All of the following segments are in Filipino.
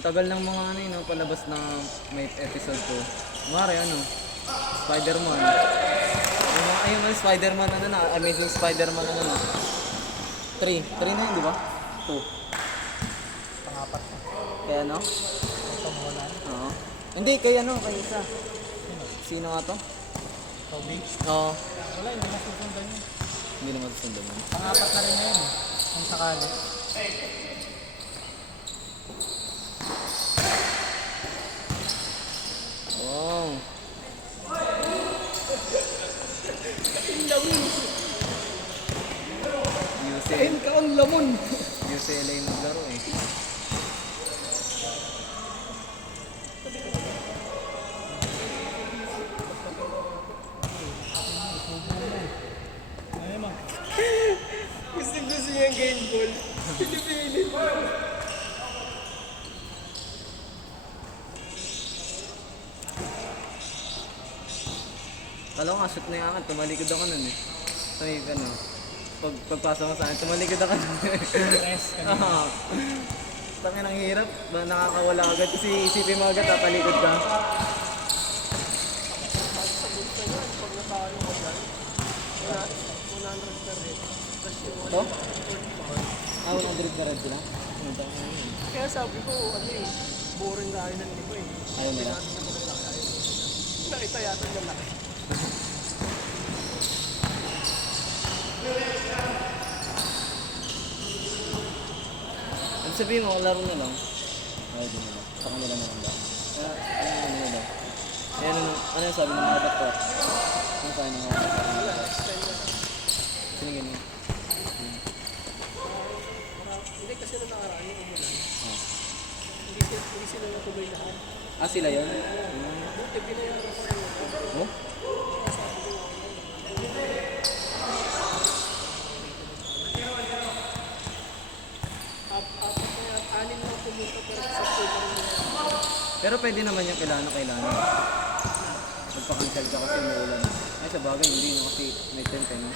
Ang tagal ng mga ano yun, no, palabas na may episode 2. Mare, ano, Spider-Man. Yung mga, ayun, ano, Spider-Man, ano na, Amazing Spider-Man, ano na. 3. 3 na yun, di ba? 2. Pangapat na. Kaya ano? Tom Holland. Oo. Hindi, kaya ano, kaya isa. Sino nga to? Toby. Oo. Wala, hindi masusundan yun. Hindi naman susundan mo. Pangapat na rin na yun. Kung sakali. Wow. Kain ka ang lamon! UCLA maglaro eh. Ay, ma. Gusto niya yung game ball. Pinipilit. Kala ko nga shoot na yung akin, tumalikod ako nun eh. So yung ano, pagpasa mo sa akin, tumalikod ako nun. Press kanina. Oo. Tangin ang hirap, ba nakakawala agad kasi isipin mo agad tatalikod ka. Sa bulsa niya, pag natalo ko dyan, 100 per head. Tapos yung To? Ah, 100 na red sila? Kaya sabi ko, ano eh, boring na ng lima eh. Ayaw nila. Natin na malalaki, ayaw nila. Nakita yata ng laki. Ang sabihin mo, laro na lang. Ayaw din nila. Sa kanila na lang ba? Kaya, ano nila? Kaya ano yung sabi ng mga doktor? Ano tayo ng mga doktor? Wala, extend na. Sinigin mo. Hindi kasi na nakaraan yung umulan. Oh. Hindi sila natuloy lahat. Ah, sila yun? Buti binayaran ko rin. Oh? Anin lang pumunta pero sa school pa rin nila. Pero pwede naman yung kailangan. Magpa-cancel ka kasi may ulan. Ay, sa bagay, hindi na kasi may tent eh, no?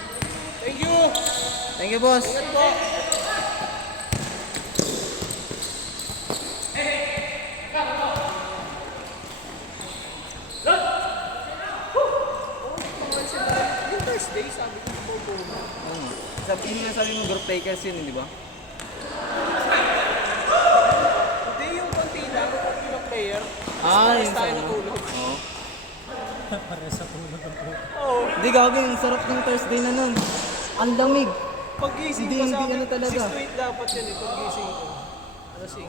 Thank you! Thank you, boss! Ingat po! Yung Thursday, sabi ko, bobo. Oo. Sabi mo, group takers yun, di ba? Hindi yung konti lang, yung player. Ah, Pares yun tayo sa natulog. Oo. Pare sa tulog ang po. Oo. Hindi, gawin. Ang sarap ng Thursday na nun. Ang lamig. Pag-gising Hindi, ko hindi sabi, ano talaga. 6 to 8 dapat yun eh, pag-gising ko. Alas 5.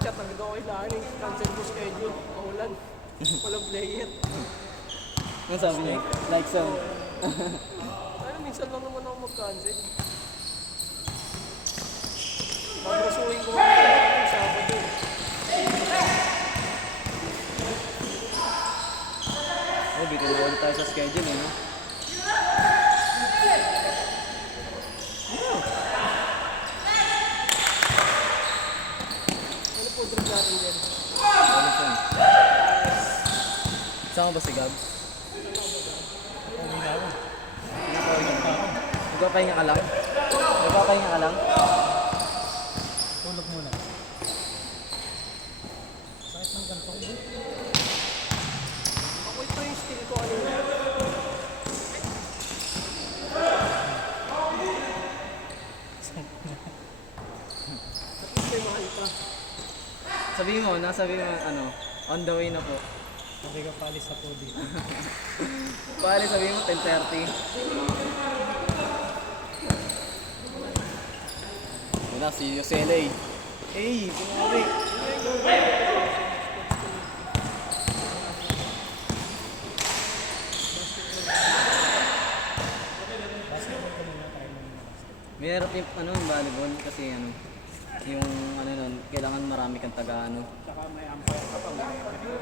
Chat, talaga ko kailangan eh. Cancel ko schedule. Maulan. Walang player. Ano sabi niya? Like so. Ano, minsan lang naman ako mag-cancel. Babrasuhin ko yung Sabado. Oh, bitin na ulit tayo sa schedule, eh, no? Ano po drop natin din? Ulit yun. Saan ba si Gab? Uwi na ako. Nagpapahinga ka lang? Nagpapahinga ka lang? Tulog muna. Sakit ng ganito ko. Ako ito yung skill ko ano yun. Tapos may mahal pa. Sabihin mo, ano, on the way na po. Sabi ka palis sa po dito. Pali, sabihin mo, 10:30. Wala, si UCLA. Hey, kumari. Basketball ko muna tayo muna. Mahirap yung, ano, yung volleyball kasi, ano, yung, ano nun, kailangan marami kang taga, ano. Tsaka may umpire ka pa.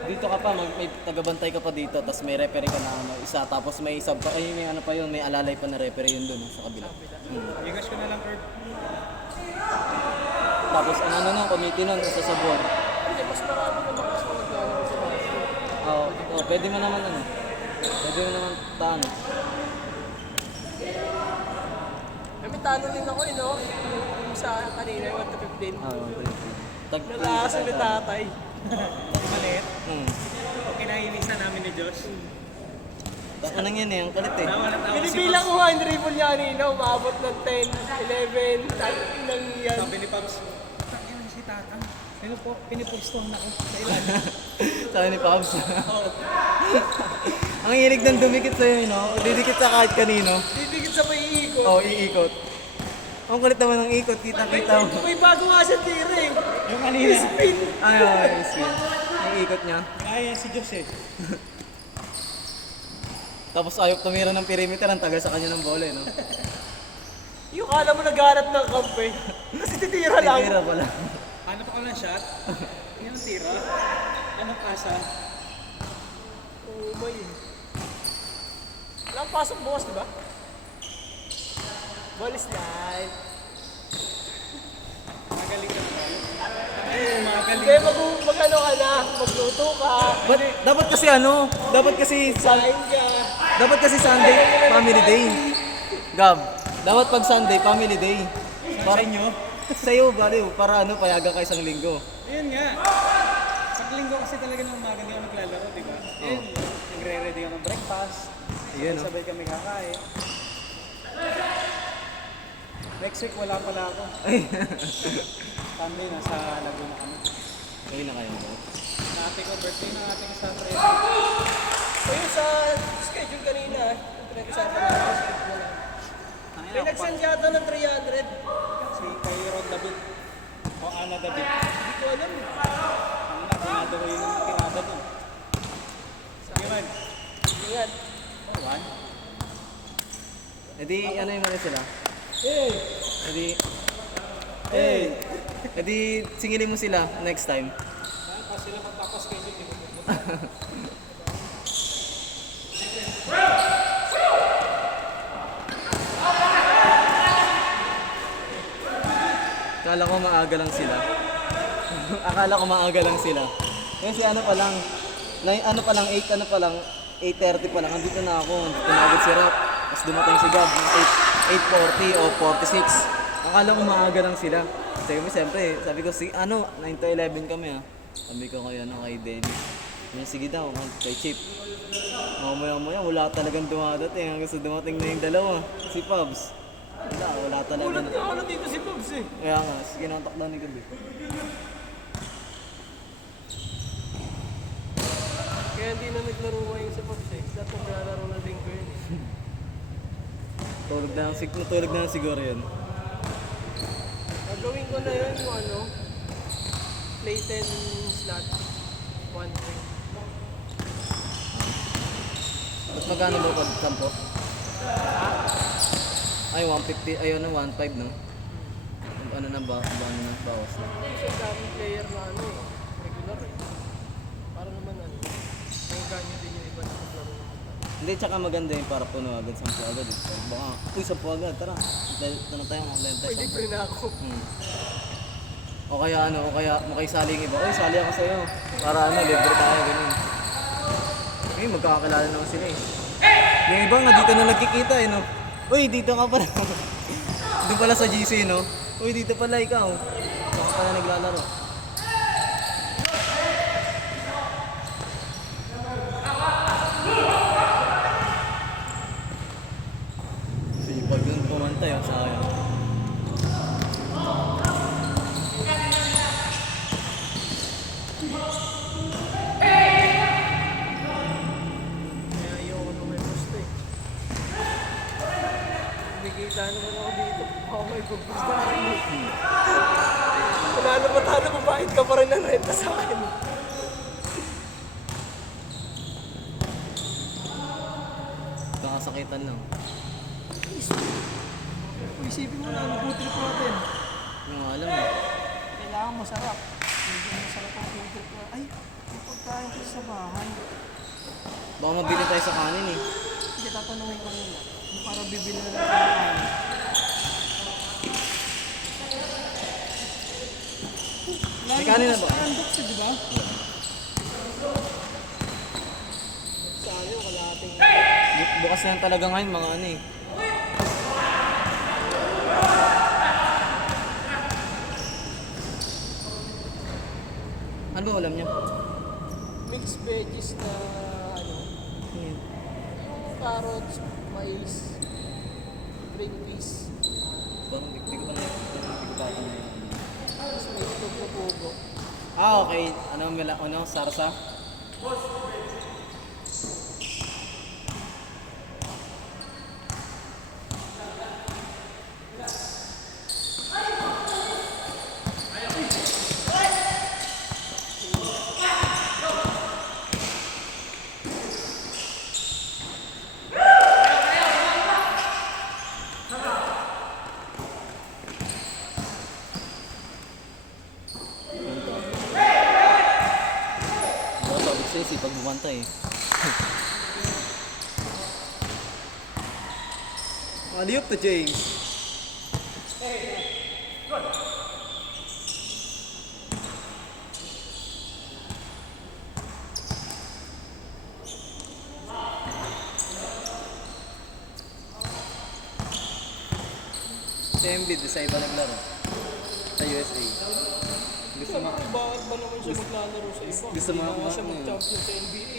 Dito ka pa, may tagabantay ka pa dito, tapos may referee ka na, ano, isa, tapos may sub pa, ay, may ano pa yun, may alalay pa na referee yun dun, sa kabila. Igas ko na lang, Kurt. Tapos, ang ano nun, committee nun, sa sabor. Hindi, mas marami naman mas mga naglalaro sa basketball. Oo, pwede mo naman, ano, pwede mo naman, ano. May talo din ako eh, no? sa kanina, 1 to 15. Tag Nalakas ni tatay. Maliit. Hmm. Kinahimik na namin ni Josh. Anong yan eh, ang kulit eh. Tawa na tawa si Pinipilang Pops. ko nga yung dribble niya kanina, umabot ng 10, 11, nang yan. Sabi ni Pops, "Tangina si Tatang. Pinipulstone ako sa ilalim." Sabi ni Pops. Ang hilig ng dumikit sa'yo, no? Didikit sa kahit kanino. Titigit sa may iikot. Oo, iikot. Ang kulit naman ng ikot, kita-kita mo. May bago nga siya tira eh. Yung kanina. Spin. Ay, ay, spin. Yung ikot niya. Kaya si Josh eh. Tapos ayaw tumira ng perimeter, ang tagal sa kanya ng bola, eh, no? Yung kala mo naghanap ng kamp eh. Kasi titira lang. Tira pala. Ano pa ko ng shot? Yan ang tira. Anong asa? Oh my. Walang pasok bukas, di ba? Balis live. Magaling ka naman. Ay, magaling. Hindi, mag-ano ka na, magluto ka, But, dapat kasi salain ka. dapat kasi Sunday, family day. Gab, dapat pag Sunday, family day. Para inyo? Sa'yo, baliw, para ano, payagan ka isang linggo. Ayun nga. Pag linggo kasi talaga ng umaga hindi ako naglalaro, di ba? Ayun, nagre-ready ako ng breakfast. Ayun, no? Sabay kami kakain. Next week wala pala ako. Ay, Sunday nasa Laguna kami. ayun na kayo, bro. Ate ko, birthday ng ate ko sa Fred. Ayun sa schedule kanina, yung pinag-usapan natin sa schedule na. May nag-send yata ng 300. Si kay Rod David. O Ana David. Hindi ko alam. Ang natinado ko yung kinada doon. Yun. Ingat. Oh, one. E di, ano yung mali sila? Eh, E di, e di, singilin mo sila next time. Pas sila magpapaschedule, di ba? Akala ko maaga lang sila. Akala ko maaga lang sila. Kasi ano pa lang, ano pa lang, 8:30 pa lang, andito na ako. Andito na agad si Rap. Tapos dumating si Gab, 8:40 o 46. Akala ko maaga lang sila. Sabi ko, siyempre, sabi ko, 9 to 11 kami ah. Sabi ko kay Denny. Sige daw, kay Chip. Mamaya, wala talagang dumadating. Hanggang sa dumating na yung dalawa. Si Pubs. Wala talaga. ulat na ako dito si Pogs eh. Kaya nga, kinontak daw ni Gabi. Kaya hindi na naglaro ngayon si Pogs eh. Dapat maglalaro na din ko yun eh. Natulog na lang siguro yun. Gagawin ko na yun yung ano, play 10 slot, 1 thing. Ba't magkano ba pag 10? Ay, 150, ayun na, 1.5 no? Ano na ba, bawas na. Kasi daming player na ano eh, regular eh. Para naman ano, may ganyo din yung iba na maglaro. Hindi, tsaka maganda yung para puno agad, 10 agad. Baka, 10 agad, tara. Ano tayo, online tayo. Pwede pa rin ako. O kaya makisali yung iba. Uy, sali ako sa'yo. Para libre tayo, ganun. Ngayon, magkakakilala naman sila eh. Yung iba nga, dito na nagkikita eh, no? Uy, dito ka pala. Doon pala sa GC, no? Uy, dito pala ikaw. Baka pala naglalaro. Sipag yun pumantay, sayang. Kaya ayoko na may gusto eh. Kumikita naman ako dito. Baka may gugustahan mo. Panalo pa talo, mabahid ka pa rin ng renta sa akin. Kakasakitan lang. Isipin mo na, nag-trip natin. Yung alam eh. Kailangan masarap. Medyo masarap ang food trip na. Ay, may pagkain ko sa bahay. Baka mabili tayo sa kanin eh. Hindi, tatanungin ko muna. Yung para bibili na lang ng kanin. May kanin na ba? Unbox di ba? Sayang, kalating. Bukas na yan talaga ngayon, mga ano eh. Ano ba ulam niya? Mixed veggies na ano, yung carrots, mais, green peas, Parang di ko pa na tapos may itlog na pugo. Ah, okay. Ano, sarsa? Wala sabi ko sa'yo, sipag bumanta eh. Alley-oop to James. Si Embiid sa iba naglaro. Sa USA. Gusto mo? Bakit ba naman siya maglalaro sa iba? Gusto mo Hindi naman ako siya ano? mag-champion sa NBA.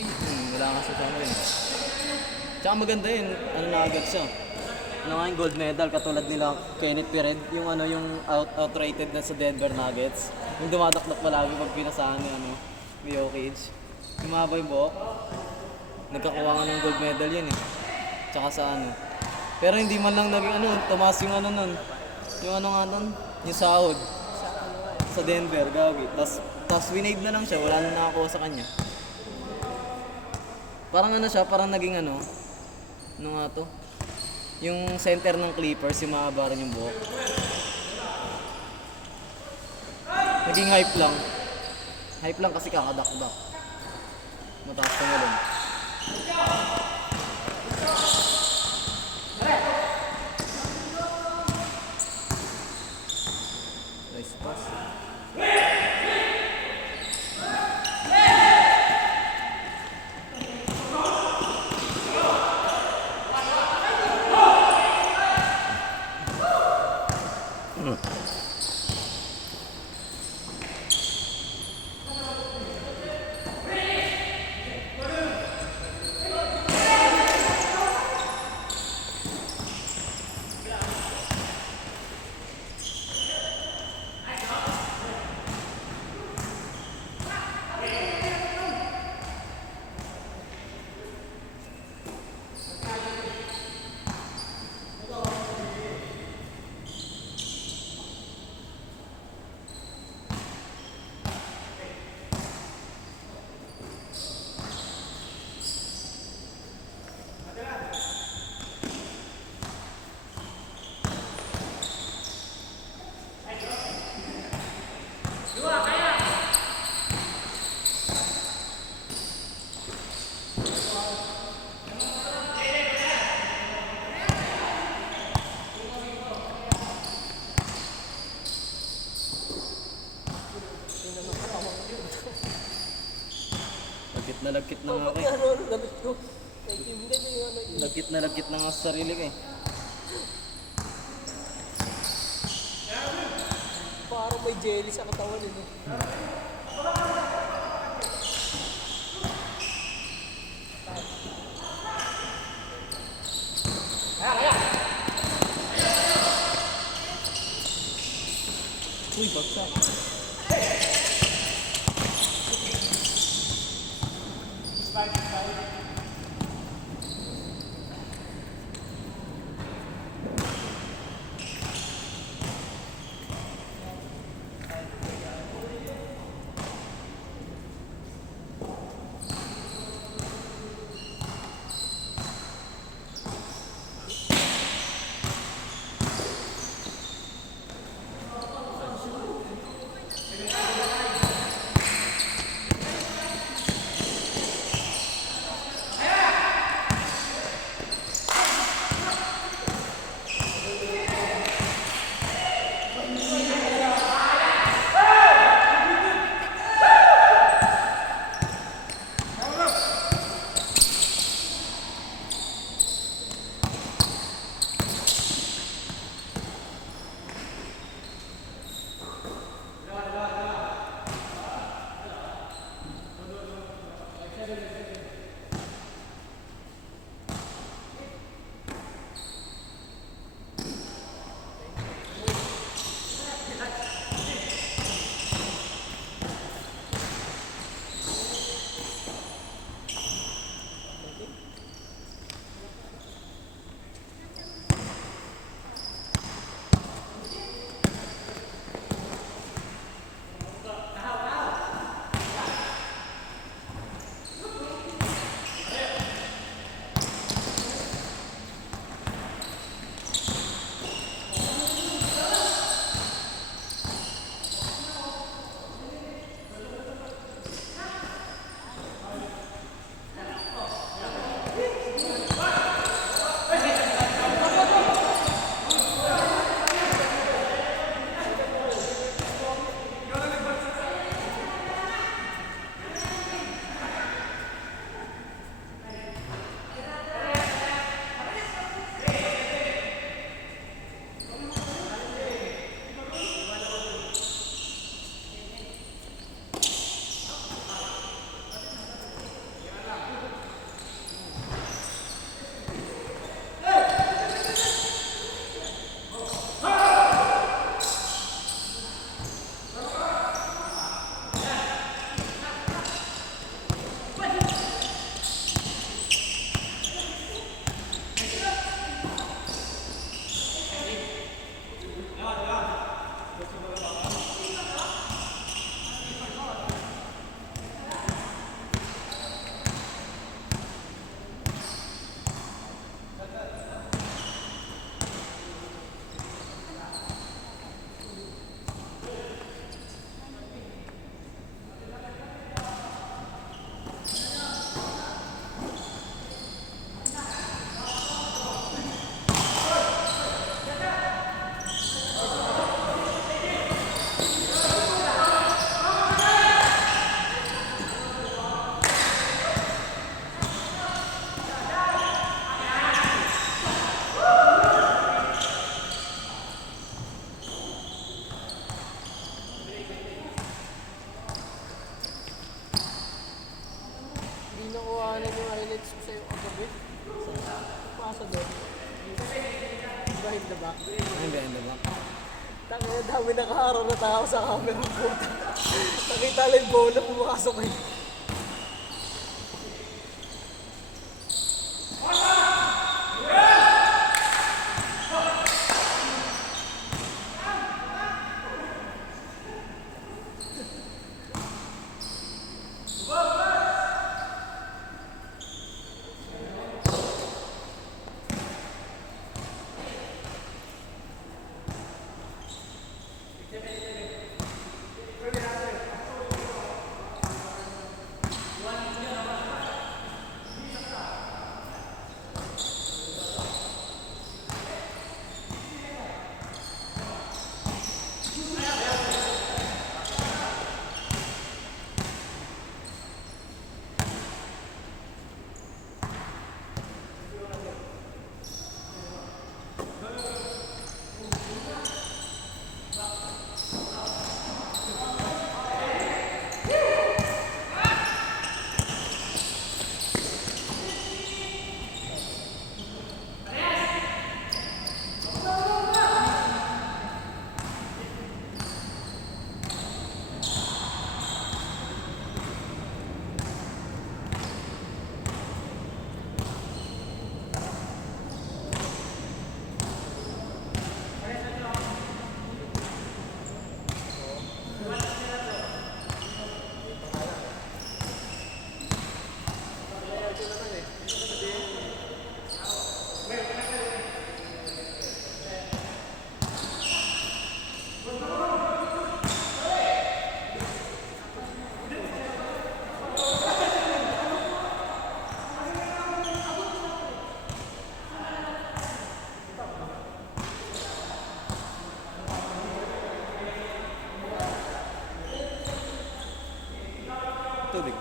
Wala nga sa channel eh. Tsaka maganda yun, ano na agad siya. Ano nga yung gold medal, katulad nila Kenneth Pired, yung ano yung outrated na sa Denver Nuggets. Yung dumadakdak palagi pag pinasahan ni ano, ni Jokic. Yung mahaba yung buhok. Nagkakuha nga ng gold medal yun eh. Tsaka sa ano. Pero hindi man lang naging ano, tumaas yung ano nun. Yung ano nga nun, yung sahod. Sa Denver, gagi. Tapos winave na lang siya, wala na nakakuha sa kanya. Parang ano siya, parang naging ano nga to? Yung center ng Clippers, yung mahaba rin yung buhok. Naging hype lang. Hype lang kasi kakadakdak. Mataas ka ngayon. Nice pass. Lagkit na nga kay. Ano, damit ko. Naiintindihan niyo yung ano yun. Lagkit na nga sa sarili ko eh. Parang may jelly sa katawan eh. Uy, bagsak. behind the back. Ayun, behind the back. Tangina, dami nakaharap na tao sa camera ko. Nakita lang yung bola pumasok eh. Tubig.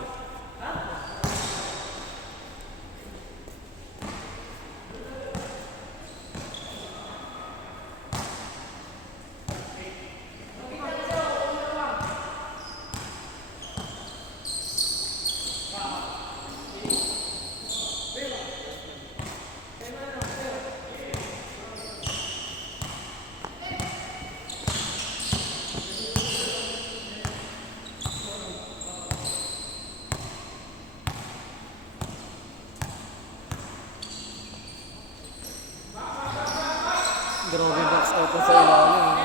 Grabe box out sa ilalim.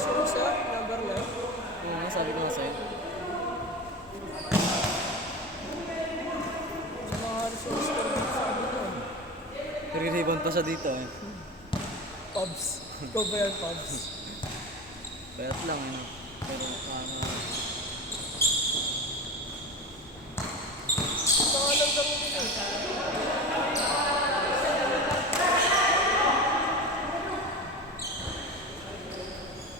Sino sa number na? Oo, sabi ko nga sa'yo. Sa mga resource ko rin sabi ko. Re-rebound pa siya dito eh. Pubs. Ikaw ba yan, Pubs? Bayat lang eh. Pero Ito nga lang gawin nila.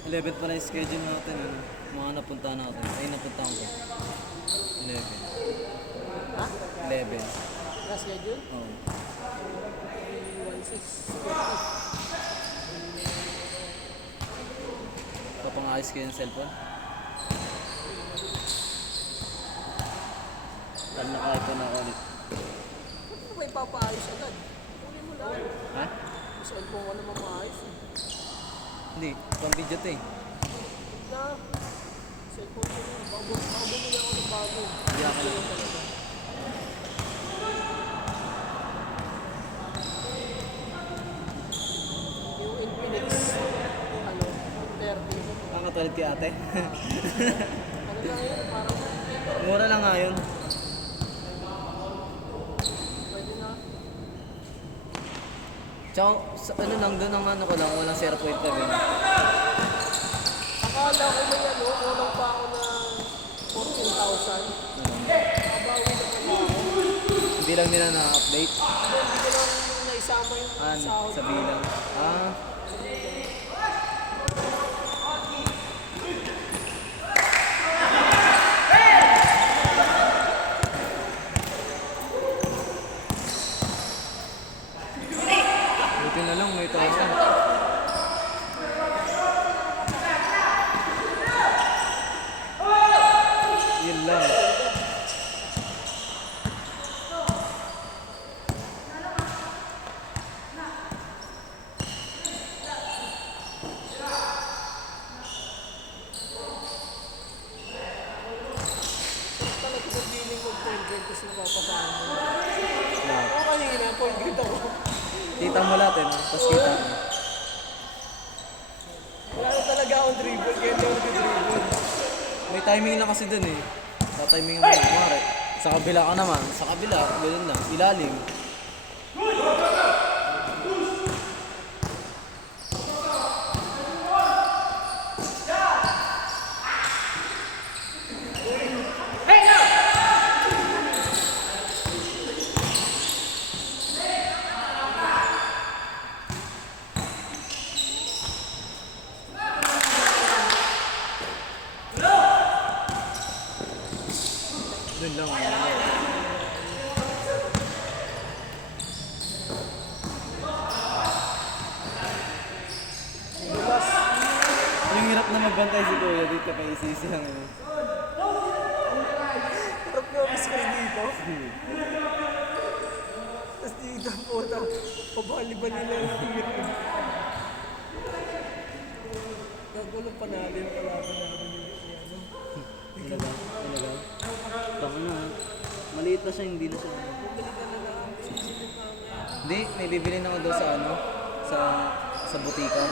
11 pa na yung schedule natin. Ano? Mga napuntahan natin. Ay, napuntahan ko. 11. Ha? 11. Na schedule? Oo. 316. Papangayos ko yung cellphone. Saan na kahit na ulit. Ba't mo ba ipapaayos agad? Kunin mo lang. Ha? Yung cellphone ko naman maayos eh. Hindi. Pang video to eh. Na, cellphone ko na. Bumili ako ng bago. Hindi ako lang. Talaga. Yung Infinix, ano, 30. Kakatalit kay ate. Ano lang yun, parang Mura lang nga yun. pwede na. Tsaka, ano lang doon ang ano ko lang, walang 0.7. Akala ko may ano, kulang pa ako ng 14,000. Nakabawi naman ako. Hindi lang nila na-update. Hindi ko lang naisama yung sahod. Sa bilang. Ah, buti na lang may tao. Yun lang. point guard ako. Kita mo lahat eh, no? Tapos kita mo. Wala na talaga akong dribble, kaya hindi ako nag-dribble. May timing na kasi dun eh. Sa timing mo, kumari. Sa kabila ka naman. Sa kabila, ganun lang. Ilalim. Dun lang. Yung hirap na magbantay si Kuya dito pa isisi lang yun. Harap niyo, miss kayo dito. Tapos dito, puta, pabali-bali lang yung tira. Nagulo panalo yung kalaban namin yung Talaga? Talaga? Baka na. Maliit na siya, hindi na siya. Hindi, may bibili na ako daw sa ano, sa butika.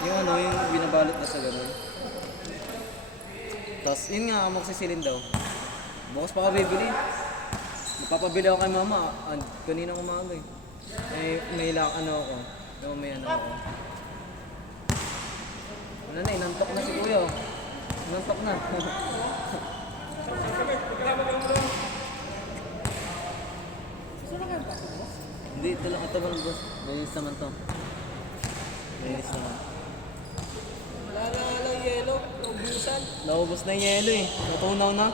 Yung ano, yung binabalot na sa ganun. Tapos, yun nga, magsisilin daw. Bukas pa ka bibili. Magpapabili ako kay mama. Kanina umaga eh. May ano ako. May ano ako. Wala na, inantok na si Kuya. Inantok na. Hindi, ito lang. Ito lang, boss. Bilis naman to. Bilis naman. Wala na nga lang yelo, naubusan. Naubos na yung yelo eh. Natunaw na.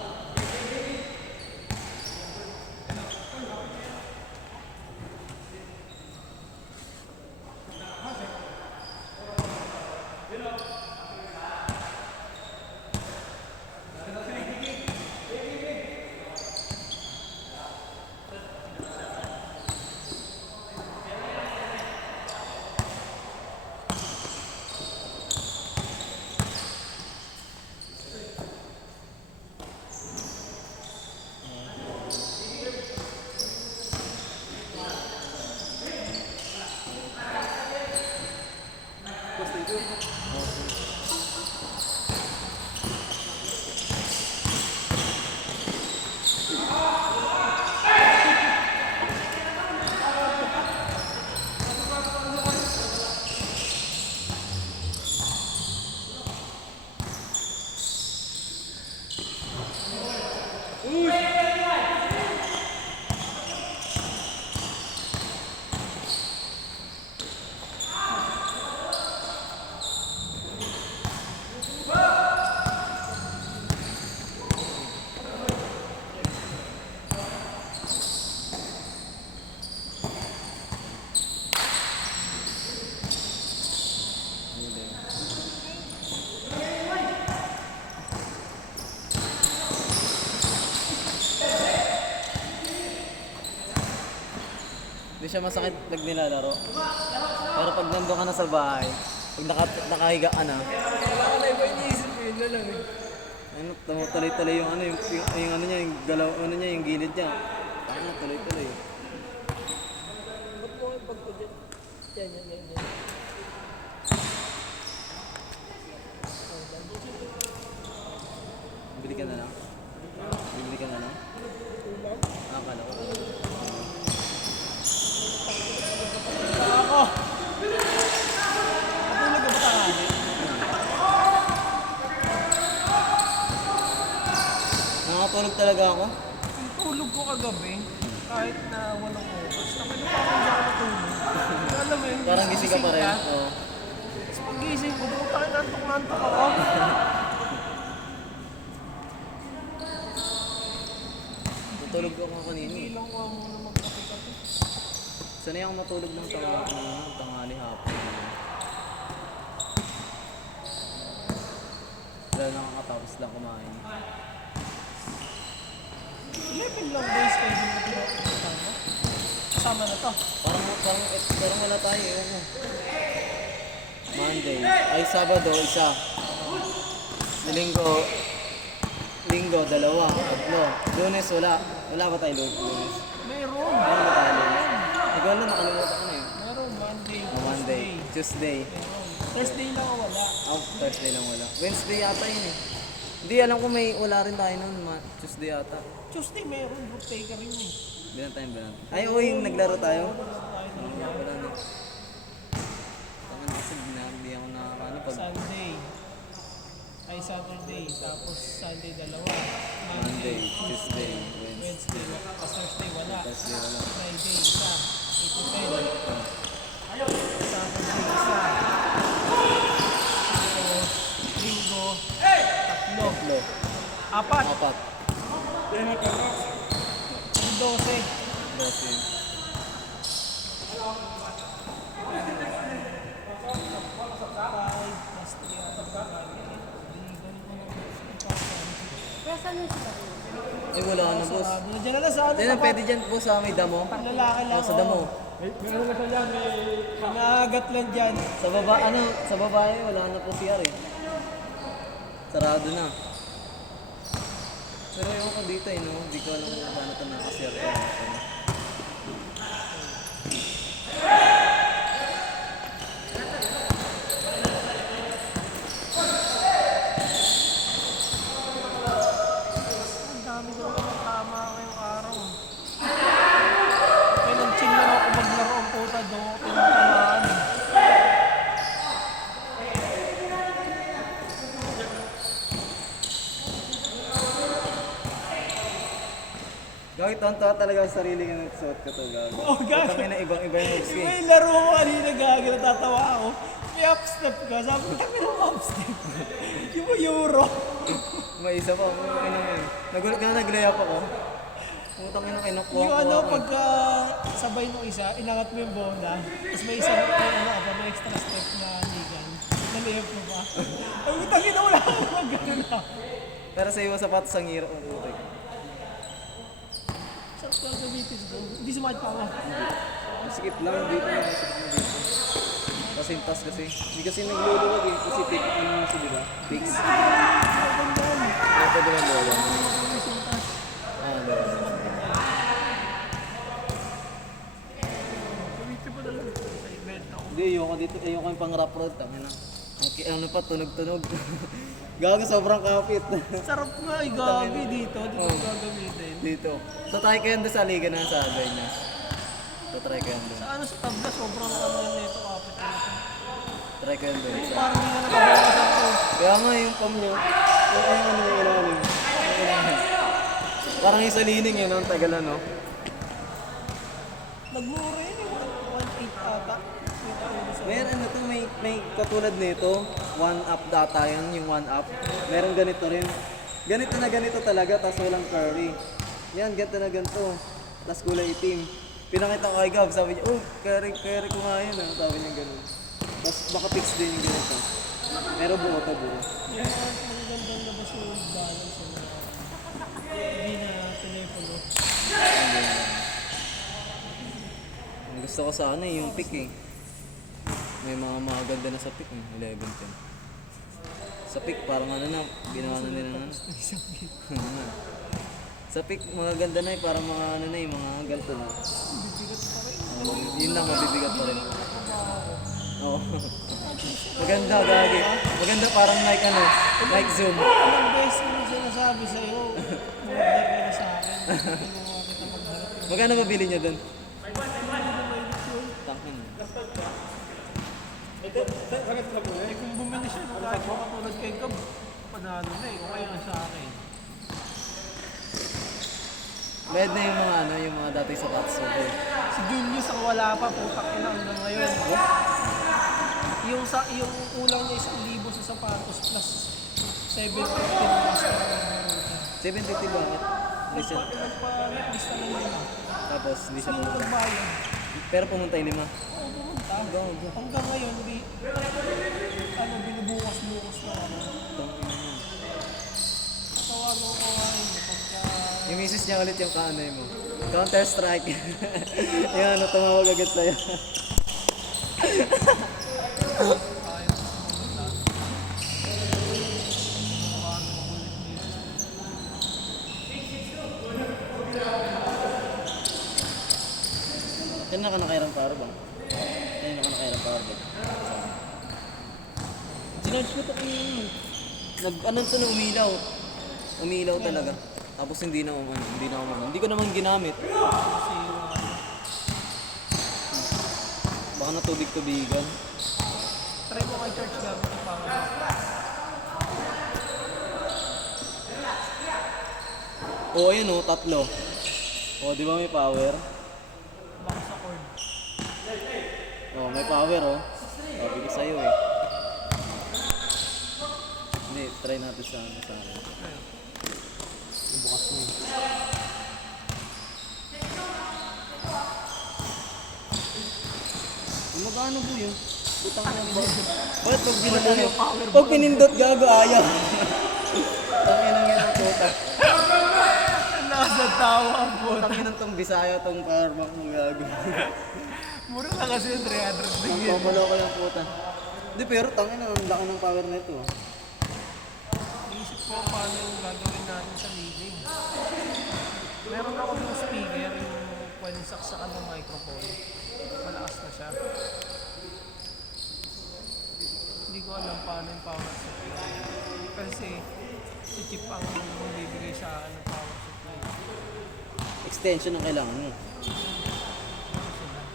Hindi siya masakit pag nilalaro. Pero pag nandun ka na sa bahay, pag nakahiga ka na, Wala ka na iba iniisip ko, yun na lang eh. ano, tuloy-tuloy yung ano, yung ano niya, yung galaw, ano niya, yung gilid niya. Ano, tuloy-tuloy. Ba't mo yung pag ko dyan? Yan. Bili ka na lang. Bibili ka na lang. Ulam? Akala ko. Ako! Natulog ka ba tanghali? Nakatulog talaga ako. Tulog ko kagabi, kahit na walang oras. Naman pa ako dyan natulog. Alam mo yun, Parang gising ka pa rin. Oo. Tapos pag-gising ko, doon tayo nantok-nantok ako. Natulog ako kanina. Hindi lang ko muna magkape-kape. Sanay akong matulog ng tanghali hapon. Dahil nakakatapos lang kumain. 11 lang days kayo din na pinapasama. Kasama na to. Parang wala tayo. Ewan ko. Monday. Ay, Sabado, isa. Linggo, dalawa. Tatlo. Lunes, wala. Wala ba tayo Lunes? Meron. Wala ba tayo Lunes? ko alam, nakalimutan ko na yun. Meron Monday, Monday, Tuesday. Meron. Thursday lang ako wala. Oh, Thursday lang wala. Wednesday yata yun eh. Hindi, alam ko may wala rin tayo nun. Tuesday yata. Tuesday meron, group taker yun eh. Bilang tayo, bilang. Ay, oo, yung naglaro tayo. Wala na. Tangan kasi hindi ako nakakano pag Sunday. Ay, Saturday. Tapos Sunday dalawa. Monday, Tuesday, Wednesday. Wednesday. Tapos Thursday wala. Thursday wala. Friday isa. 8 to 10. Saturday isa. Tapos Linggo. Tatlo. Tatlo. Apat. Apat. 12. 12. Pero saan yung sila? Eh, wala ka na, boss. Diyan na lang sa ano. Hindi na, pwede dyan po sa may damo. Lalaki lang. O, sa damo. Meron na siya dyan. May naagat lang dyan. Sa baba, ano, sa babae, wala na po CR eh. Sarado na. Pero yung ko dito eh, no? Hindi ko alam kung paano ito nakasir ko. Ang dami ko naman tama ngayong araw. Kaya nang chill lang ako maglaro ang puta doon ako pinatamaan. Gawit tonto talaga sa sarili ko ng suot ko to, gago. Oo, gago. Kami na ibang-iba yung moves ko eh. May laro ko kanina gago, natatawa ako. May upstep ka, sabi ko, kami ng upstep. Yung Euro. May isa pa, nagulat ka na naglayap ako. Putang ina, kinukuha Yung ko ano, ako. pagka sabay mo isa, inangat mo yung bola, tapos may isang, may extra step na ligan. Naliyap mo pa. Ang utangin na wala akong mag-gano'n na. Pero sa iwa sapatos ang hirap ang putik. Sarap ko lang gamitin ko. Hindi sumakit pa ako. Skip lang dito na, skip mo dito. Pasintas kasi. Hindi kasi nagluluwag eh. Kasi pick, ano mo siya, di ba? Fix. Ito ba yung lola? Ah, lola. Gamitin mo na lang sa event ako. Hindi, ayoko dito. Ayoko yung pang rap road. Tangina. Ano pa, tunog-tunog. Gago, sobrang kapit. Sarap nga, gabi dito. Dito Oo. ko gagamitin. Dito. So, try ko yan doon sa liga na sa Avenas. So, try ko yan doon. Sa ano sa tabla, sobrang ano nito, kapit na ito. Try ko yan doon. Parang hindi na nakabawasan ko. Kaya nga yung pam nyo, yung ano yung ilalim. Yung ilalim. Parang yung sa lining yun, ang tagal ano. Nagmura yun yung 1.8 ata. Meron ano to, may katulad nito, 1 up data yan, yung 1 up. Meron ganito rin. Ganito na ganito talaga, tapos walang curry. Yan, ganito na ganito. Tapos kulay itim. Pinakita ko kay Gab, sabi niya, oh, curry ko nga yun, ah. Sabi niya ganun. Tapos baka fix din yung ganito. Pero buo to, buo. Yung mga magandang labas yung balance yung hindi na telepono. Ang gusto ko sa ano eh, yung pick eh. May mga maganda na sa pick eh, 11, 10. Sa pick, parang ano na, ginawa na nila na. Sa pick, magaganda na eh, parang mga ano na eh, mga ganito na. Yun lang, mabibigat pa rin. Oo. Maganda, gagi. Maganda parang like ano, like Zoom. Ilang beses ko nung sinasabi sa'yo, order ka na sa akin. Kinuha kita magharap. Magkano mabili niya doon? Tangin. Eh kung bumili siya, kahit makatulad kay Gab, panalo na eh, okay na sa akin. Bayad na yung mga ano, yung mga dating sapatos ko. Si Julius ang wala pa, putak ina hanggang ngayon. Yung ulang niya 1,000 sa sapatos plus 750 na basta ng Baruta. 750 bakit? Hindi siya. Nagpa-lista na nila. Tapos hindi siya Sino pumunta. nagbayad? Pero pumunta yung 5. Oo, pumunta. Hanggang. Hanggang ngayon, binubukas-bukas na ako. Tawagan ko kawain mo pagka... Yung misis niya ulit yung kaanay mo. Counter Strike. Yung ano, tumawag agad sa'yo. Kaya na ka na kay Sinarge ko ito kanina. Ano to na umilaw. Umilaw talaga. Tapos hindi na umano, hindi na umano. Hindi ko naman ginamit. Kasi Baka natubig-tubigan. try mo kay church gamit yung power. Oo, ayun oh, tatlo. Oh, di ba may power? Baka sa cord. Oh, may power oh. Sabi ko sa'yo eh. Hindi, try natin sa ano sa akin. Bukas mo. Magkano po yun? Butang na ba? Bakit pag pinindot pag pinindot gago ayaw. Tangin ang yan ang puta. Nasa tawa po. Tangin ang tong Bisaya tong powerbank mo gago. Mura lang kasi yung 300 na Ang yun. pamalo ko yung puta. Hindi pero tangin ang laki ng power nito. Iisip ko paano yung gagawin natin sa meeting. Meron ako yung speaker, yung pwedeng saksakan ng microphone. Malakas na siya. Hindi ko alam paano yung power supply. Kasi si Chip ang bibigay sa akin ng power supply. Extension ang kailangan mo.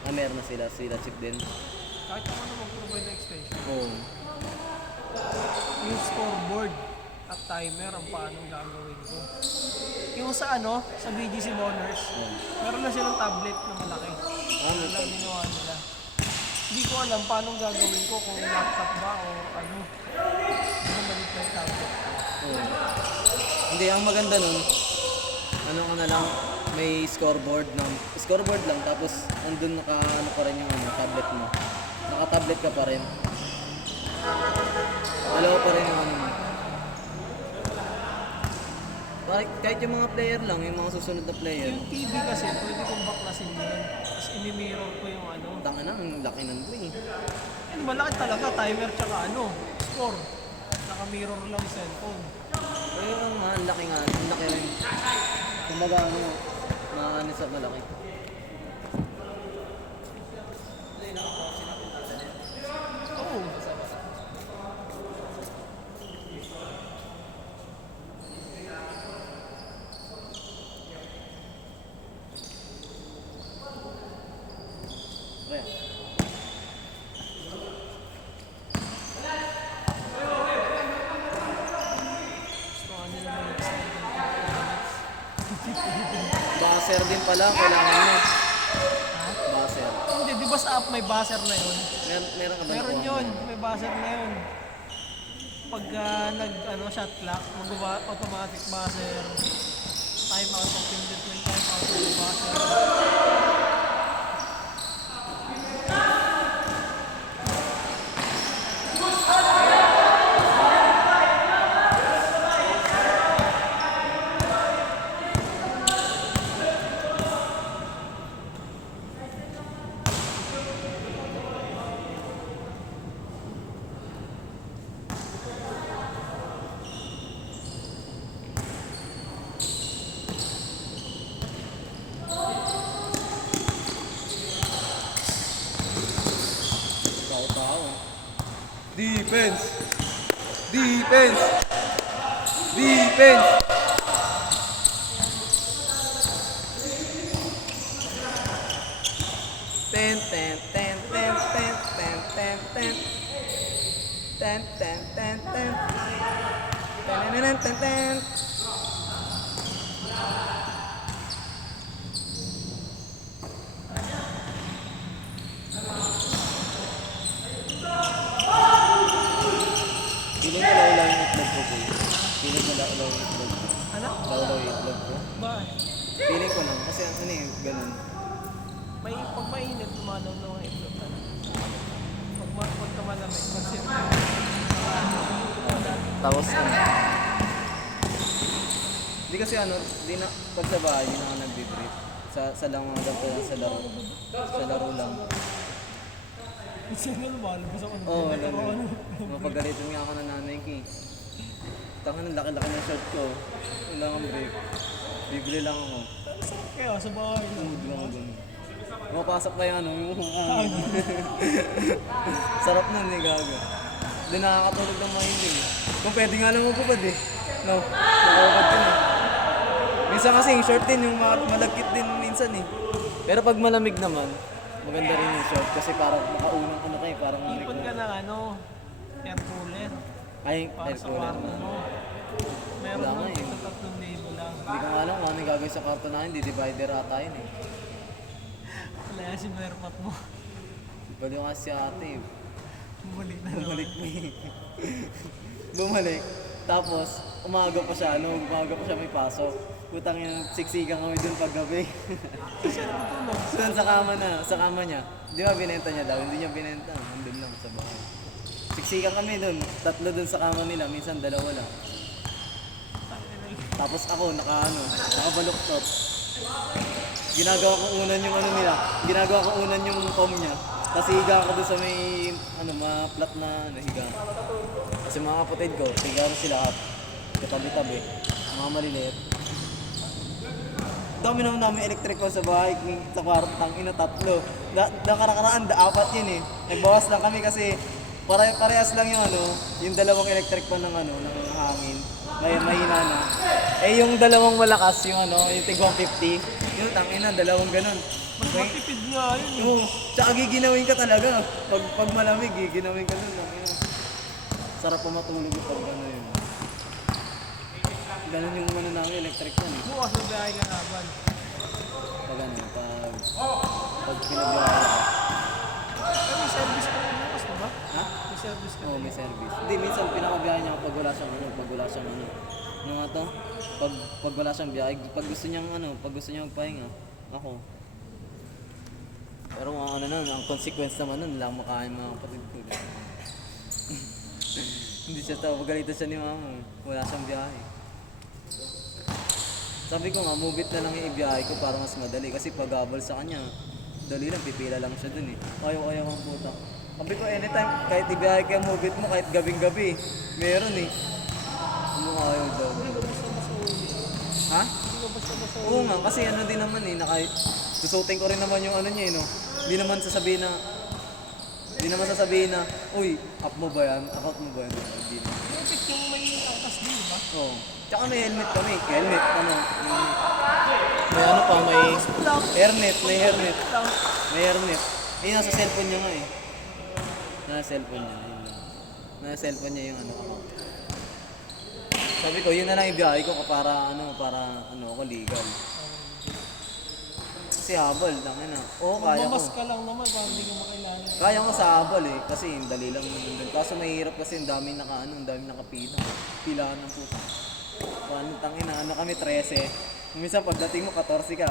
Ah, meron na sila chip din. Kahit ako na mag-provide ng extension. Oo. Yung scoreboard at timer ang paano gagawin ko. Yung sa ano, sa BGC Boners, meron na silang tablet na malaki. Ano lang ginawa nila. Hindi ko alam paano gagawin ko kung laptop ba o ano. Ano malit na yung tablet ko. Oo. Hindi, ang maganda nun, ano ka na lang, may scoreboard lang, tapos andun ano pa rin yung tablet mo. Naka-tablet ka pa rin. Dalawa pa rin yung ano mo. Kahit yung mga player lang, yung mga susunod na player. Yung TV kasi, pwede kong baklasin yun. Tapos ini-mirror ko yung ano. Tanga na, ang laki nun ko eh. Yun, malaki talaga, timer tsaka ano, score. Naka-mirror lang yung cellphone. Pero nga, ang laki rin. Kumbaga ano, maano sa malaki. Oo. Kaya, Gusto nga nila mag-extend ng 15 minutes. buzzer din pala, kailangan mo. Ha? Buzzer. Hindi, di ba sa app may buzzer na yun? Meron ka ba Meron nakuha yun, mo? may buzzer na yun. Pag shot clock, automatic buzzer. Time out of pindot mo yung time out of the buzzer. Tao. Defense! Defense! Defense! Ten ten ten ten ten ten ten ten ten ten ten ten ten ten ten. Feeling ko laulaw yung itlog ko po. Feeling ko laulaw yung itlog ko. Ano? Laulaw yung itlog ko. Bakit? Feeling ko lang kasi ano eh, ganun. Pag mainit, lumalaw na ang itlog. Pagka malamig, consider mo. Tapos ano. Hindi kasi ano, di na, pag sa bahay, di na ako nag-debrief. Sa lang mga ganito lang sa laro. Sa laro lang. Kasi lumalabas ako ng Oo, oh, pinakaroon. mapagalitan nga ako ng nanay ko eh. Tangan ang laki-laki ng shirt ko. Wala akong brief. Bibili lang ako. Sarap kaya sa bahay. Tungod lang ako dun. Mapasok pa yung ano, yung hangin. Sarap nun eh, gago. Doon nakakatulog ng mahimbing. Kung pwede nga lang magpupad eh. No, nakakapad din eh. Minsan kasi yung short din, yung malagkit din minsan eh. Pero pag malamig naman, maganda rin yung short kasi parang makaunang ano kayo, parang Ipon ka ng ano, air cooler. Ay, Para air sa cooler kwarto naman. mo. Meron Wala mo, nga eh. ito 3,000 lang. Hindi ko nga alam kung ano yung gagawin sa karton namin, di divider ata yun eh. Wala yan si Merpat mo. Baliw nga si ate eh. Bumalik na naman. Bumalik mo eh. Bumalik. Tapos, umaga pa siya, umaga pa siya may pasok. Putang yung siksikan kami dun paggabi. Siya natutulog. Doon sa kama niya. Di ba binenta niya daw? Hindi niya binenta. Nandun lang sa bahay. Siksikan kami dun. 3 dun sa kama nila. Minsan 2 lang. Tapos ako, nakabaluktot. Ginagawa ko unan yung ano nila. Ginagawa ko unan yung com niya. Tapos higa ako dun sa may, ma-flat na higa. Kasi mga kapatid ko, higa ko sila at katabi-tabi. Mga maliliit. Dami naman namin electric ko sa bahay, sa kwarto, ina 3. Nakarakaraan, 4 yun eh. Nagbawas lang kami kasi parehas lang yung yung 2 electric pa ng ng hangin. Mahina na. Eh yung 2 malakas, yung yung tig 150, yun tangina, 2 ganun. Mas matipid nga yun eh. Oo, tsaka giginawin ka talaga. Pag malamig, giginawin ka nun. Tangina. Sarap pa matulog pag yun. Ganun yung namin electric yan eh. Bukas na biyahe ka naman. Pag pinabiyahe. Pero may service ka rin bukas, diba? Ha? May service ka Oo, rin. may service. Hindi, minsan pinakabiyahe niya pag wala siyang pag wala siyang Ano nga to? Pag wala siyang biyahe, pag gusto niyang pag gusto niya magpahinga, ako. Pero ang consequence naman nun, lang makain mga kapatid ko. Hindi siya pagalitan siya ni mama. Wala siyang biyahe. Sabi ko nga, move it na lang yung ibiyahe ko para mas madali. Kasi pag habol sa kanya, dali lang, pipila lang siya dun eh. Ayaw ang puta. Sabi ko, anytime, kahit ibiyahe ka move it mo, kahit gabing-gabi, meron eh. Ano ayaw daw. Hindi ka basta-basta uli. Ha? Hindi ka basta-basta uli. Oo nga, kasi din naman eh, susutin ko rin naman yung niya eh, no? Hindi naman sasabihin na, uy, up mo ba yan? Up mo ba yan? Hindi na. Yung picture mo may angkas din, diba? Oo. Tsaka may helmet kami. Helmet, may pa, may hairnet, may hairnet. May hairnet. Eh, nasa cellphone niya nga eh. Nasa cellphone niya, yun lang. Nasa cellphone niya yung ko. Sabi ko, yun na lang ibiyahe ko para ako legal. Kasi habol, tangina. Oo, kaya ko. Magmamas ka lang naman para hindi ka makilala. Kaya ko sa habol eh, kasi yung dali lang nandun. Kaso mahirap kasi yung daming nakapila. Pilahan ng puta. Paano tangina, kami 13. Minsan pagdating mo 14 ka,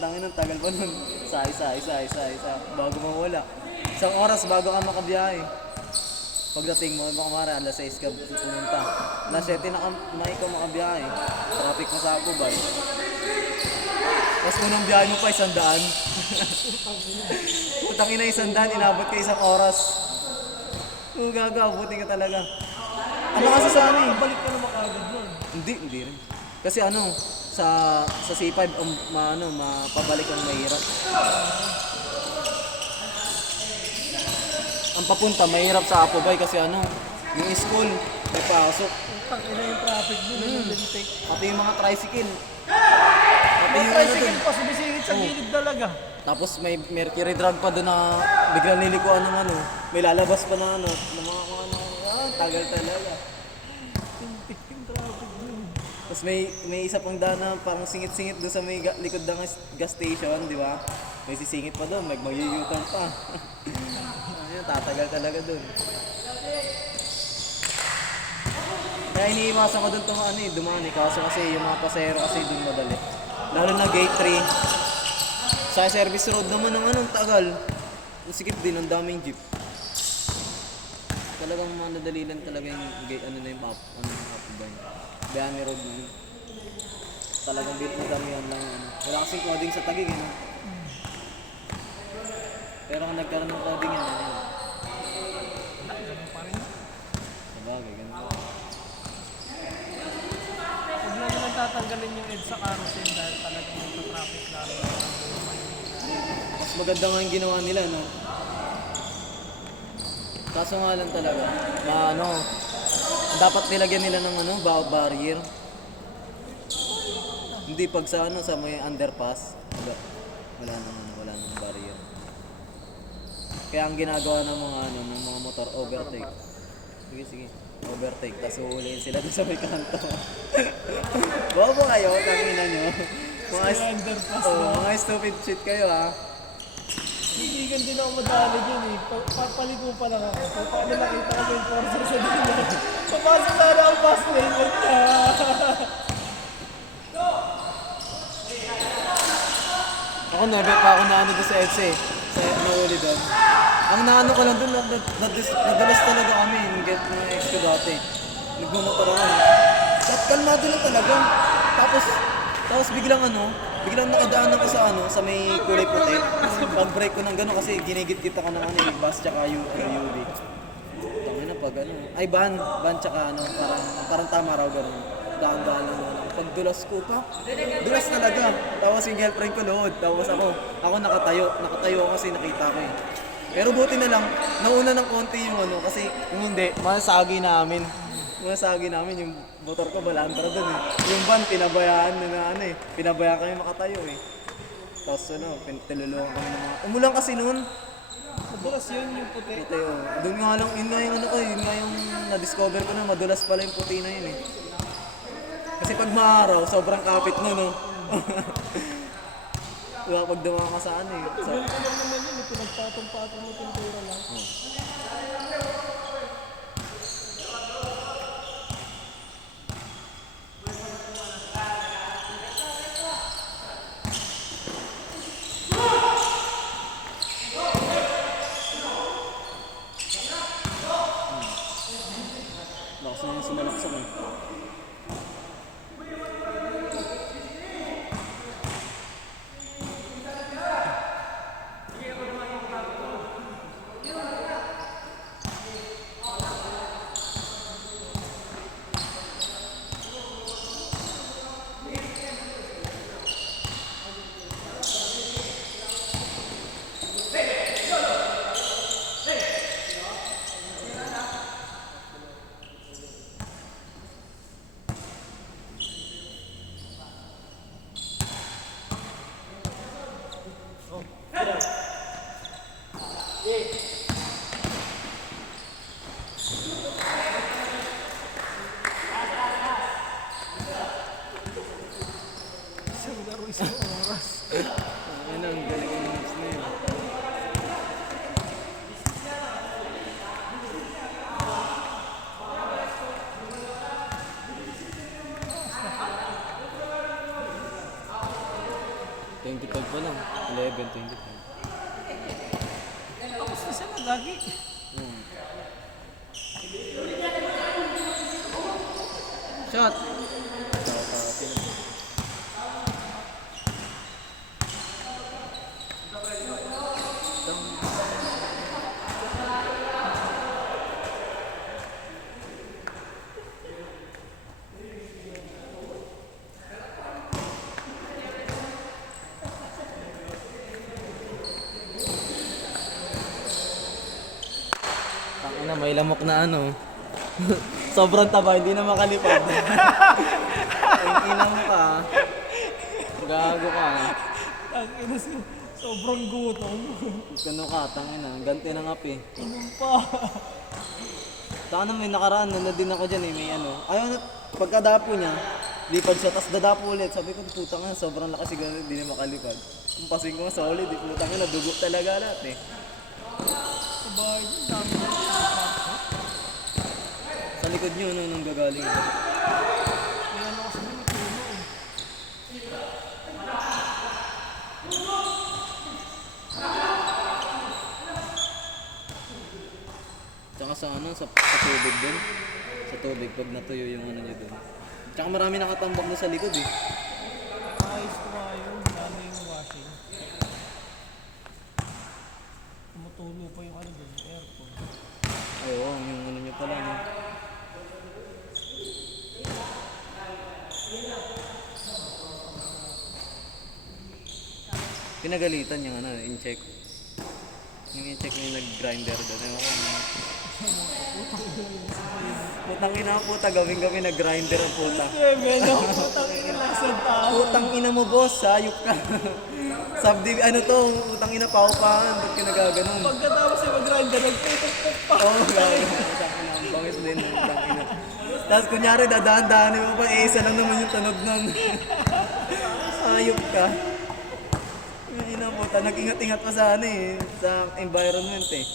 tangina, tagal pa nun. Isa. Bago mawala. 1 oras bago ka makabiyahe. Pagdating mo, baka alas 6 ka pumunta. Alas 7 na ikaw makabiyahe. Traffic na sa Akubay. Tapos unang biyahe mo pa 100. Putang ina 100, inabot ka 1 oras. Kung gagabutin ka talaga. Ano kasi sa amin? Balik ka na makagad nun. Hindi rin. Kasi sa C5, mapabalik ang mahirap. Ang papunta, mahirap sa Apobay kasi yung school, may pasok. Pag ina yung traffic dun, yung lintik. Pati yung mga tricycle. Mga tricycle pa, sumisingit sa gilid talaga. Tapos may mercury drug pa doon na biglang nilikuan ng may lalabas pa na ng mga tagal talaga. Lintik yung traffic dun. Tapos may isa pang daan na parang singit-singit doon sa may likod ng gas station, di ba? May sisingit pa doon, mag-u-turn pa. Ayun, tatagal talaga doon. Kaya iniiwasan ko doon dumaan eh. Kaso kasi yung mga pasahero kasi doon madali. Lalo na gate 3. Sa service road naman ng tagal. Ang sikip din, ang daming jeep. Talagang madali lang talaga yung gate, yung map, Akubay. Bayani road na yun. Talagang madamihan lang Wala kasing coding sa Taguig, Pero kung nagkaroon ng coding yan, Ganun pa rin. Sabagay, ganun. Huwag lang naman tatanggalin yung edge sa carousel dahil talagang magka-traffic lalo. Mas maganda nga yung ginawa nila, no? Kaso nga lang talaga, na ano, dapat nilagyan nila ng ano, barrier. Hindi pag sa ano, sa may underpass, wala nang barrier. Kaya ang ginagawa ng mga ano, ng mga motor, overtake. Sige, overtake, tapos uhulihin sila dun sa may kanto. Bobo kayo, tangina nyo. Mga stupid shit kayo ha. Hihigan din ako madali dyan eh. Papaligo pa lang ako. So, paano nakita ko yung enforcer sa dulo? Papasok sana ang fast lane. Wag na. Ako never pa ako naano doon sa EDSA sa nahuli doon. Ang naano ko lang doon, nadalas talaga kami yung get ng ex ko dati. Nagmumotor ako. At kalmado lang talaga. Tapos biglang nakadaan ako sa ano, sa may kulay puti. Pag break ko ng gano'n kasi ginigit-git ako ng ano, yung bus tsaka UV. Tangina pag ano. Ay van tsaka ano, parang tama raw gano'n. Daan-daan lang ako. Pag dulas ko pa, dulas talaga. Tapos yung girlfriend ko load. Tapos ako nakatayo ako kasi nakita ko eh. Pero buti na lang, nauna ng konti yung ano, kasi kung hindi, masagi namin yung motor ko balandra doon eh. Yung van, pinabayaan na ano eh. Pinabayaan kami makatayo eh. Tapos ano, tinulungan kami ng mga... Umulan kasi noon. Madulas yun yung puti. Puti oh. Doon nga lang, yun nga yung na-discover ko na madulas pala yung puti na yun eh. Kasi pag maaraw, sobrang kapit no, no? Diba pag dumaan ka sa ano eh. Ganito lang naman yun, pinagpatong-patong mo pintura lang. Lakas na yung sumalaksak eh. Isang laro, isang oras. Ano, ang galing yung moves na yun. $25 pa lang. 11, 25. Tapos na sila, gagi. Shot! Tangina, may lamok na ano. Sobrang taba, hindi na makalipad. Ang inang ka. Gago ka. Ang ina, sobrang gutom. Kano ka, tangina. Ganti ng api. Inom pa. Taka na may nakaraan, nanood din ako dyan eh, may ano. Ayaw na, pagkadapo niya, lipad siya, tapos dadapo ulit. Sabi ko, putang nga, sobrang lakas siguro, hindi na makalipad. Kumpasing ko nga sa ulit, putang nga, nadugo talaga lahat eh. Sa bahay niyo, dami na Sa likod niyo, no, nang gagaling. may ano kasi din, puno eh. Tsaka sa ano, sa tubig din. Sa tubig, pag natuyo yung ano niya dun. Tsaka marami nakatambak na sa likod eh. Ayos ko nga yun, dami yung washing. Tumutulo pa yung ano dun, aircon. Ay, oo, yung ano niya pala, no. Pinagalitan yung ano, in-check. Yung in-check yung nag-grinder doon. Ewan ko, Putang ina ang puta, gawin nag-grinder ang puta. Seven, no? Putang ina lang sa tao. Putang ina mo boss, sayop ka. Ano to, putang ina paupahan, ba't ka nagaganon? Pagkatapos yung mag-grinder, nagtutok-tok pa. Oo, oh, gawin. Putang ina, ang bangis din, putang ina. Tapos kunyari, dadaan-daanin mo pa, isa lang naman yung tunog nun. Sayop ka. Ina puta, nag-ingat-ingat pa sa sa environment eh.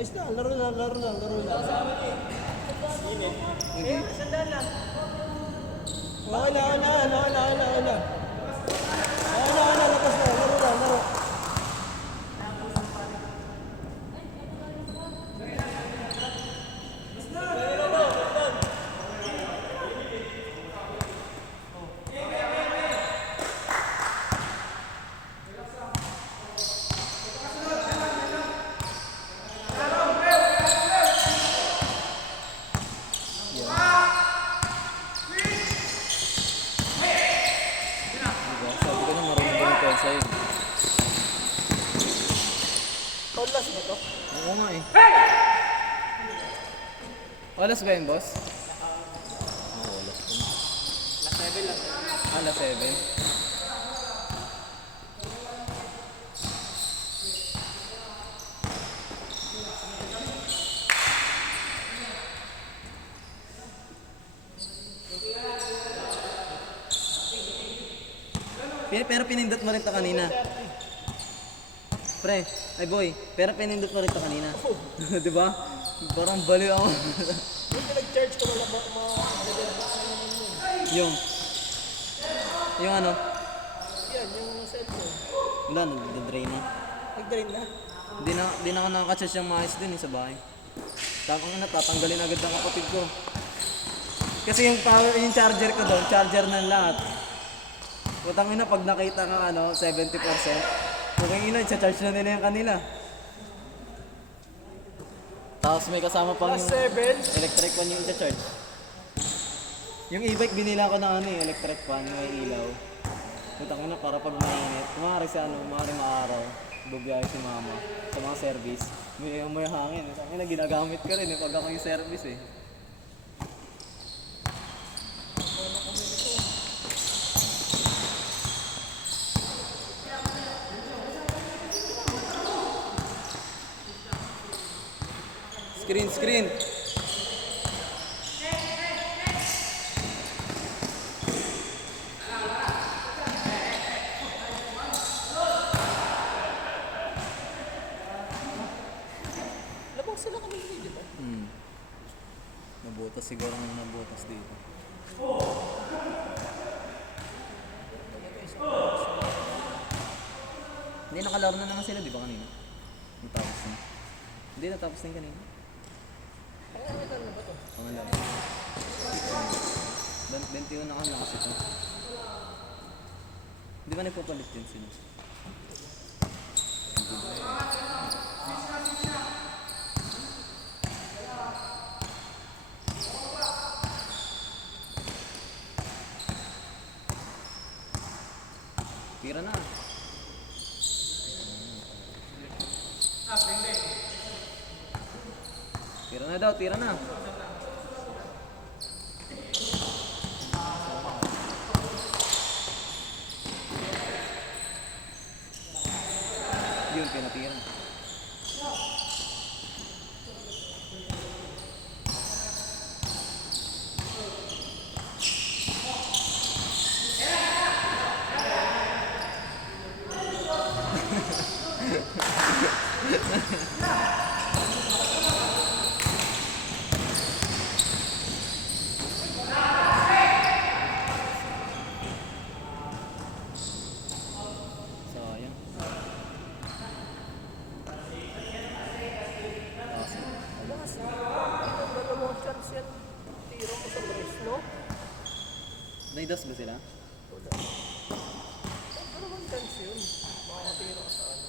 Ayos na, laro na. Sandaan lang. Okay na. Lakas na, laro. Diba? Sabi ko na marunong ko yung pensa yun. Tollas ba to? Oo nga eh. Alas ba yun, boss? Oo, alas pa na. Alas 7. Pero pinindot mo rin to kanina. Pre, ay boy, pero pinindot mo rin to kanina. Di ba? Parang baliw ako. Yung pinag-charge ko wala yung ano, yan, yung cellphone. wala, nag-drain na. Nag-drain na. Di na ako nakaka-charge yung maayos din sa bahay. Tapos na, tatanggalin agad ng kapatid ko. Kasi yung power, yung charger ko doon, charger ng lahat. Putang ina, pag nakita ka 70%, putang ina, i-charge na nila yung kanila. Tapos may kasama pang Plus yung 7. electric fan yung i-charge. Yung e-bike binila ko na electric fan, may ilaw. Putang ina, para pag mainit, kumari sa kumari maaraw, bubiyahe si mama sa mga service. May hangin. Putang ina, ginagamit ko rin pag ako yung service eh. Screen. Labang sila kami dito. Nabutas siguro ng nabutas dito. Hindi, nakalaro na naman sila, di ba kanina? Natapos na. Hindi, natapos na yung kanina. Pangalan na ba to? Pangalawa. 21 na kasi ito. Di ba nagpapalit din sila? Tira na. Tira na daw, tira na. Yun, pinatira. Sayang. Labas. Ito, dalawang chance yan. Tiro ko sa brace, no? Naidas ba sila? Dalawang chance yun. Makakatiro ka sa ano.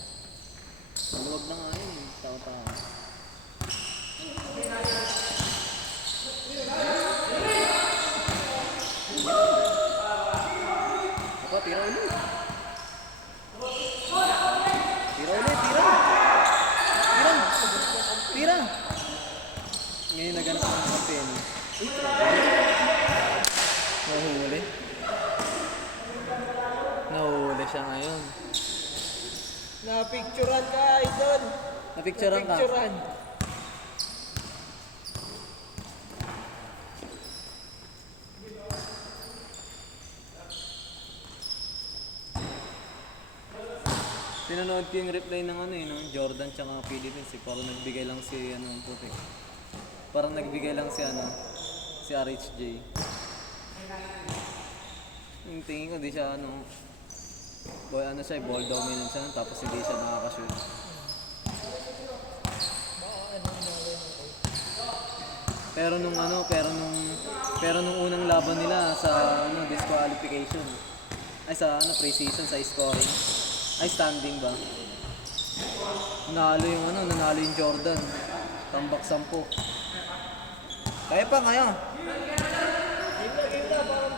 Maluwag na nga yun. Tao-tao. Tira ulit, tira! Tira! Tira! Ngayon naganap ng kampi, ano? Nahuli. Nahuli siya ngayon. Napicturan ka, idol. Napicturean ka? Napicturan. Pinanood ko yung reply ng ano ng Jordan tsaka Philippines eh. Parang nagbigay lang si ano ang puti. Parang nagbigay lang si ano si RHJ. Yung tingin ko di siya ano boy ano siya ball dominant siya tapos hindi siya nakaka-shoot. Pero nung unang laban nila sa ano disqualification ay sa ano pre-season sa scoring ay standing ba? Nanalo yung Jordan. Tambak 10. Kaya pa kaya. Game na, parang